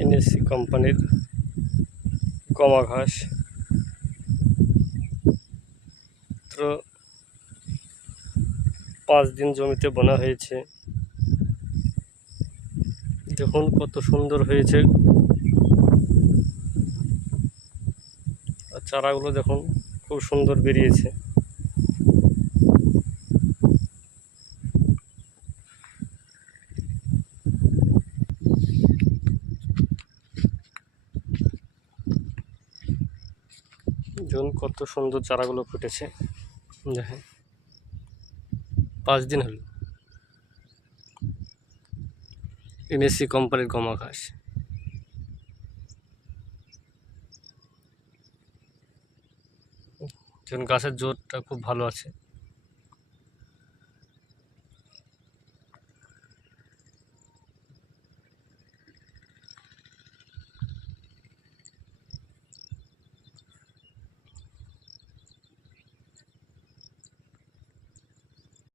NSC কোম্পানির গমা ঘাস মাত্র পাঁচ দিন জমিতে বোনা হয়েছে। দেখুন কত সুন্দর হয়েছে। আর চারাগুলো দেখুন, খুব সুন্দর বেরিয়েছে। দেখুন কত সুন্দর চারাগুলো ফুটেছে। দেখেন। পাঁচ দিন হলো। এনএসসি কোম্পানির গমা ঘাস যেমন গাছের জোরটা খুব ভালো আছে।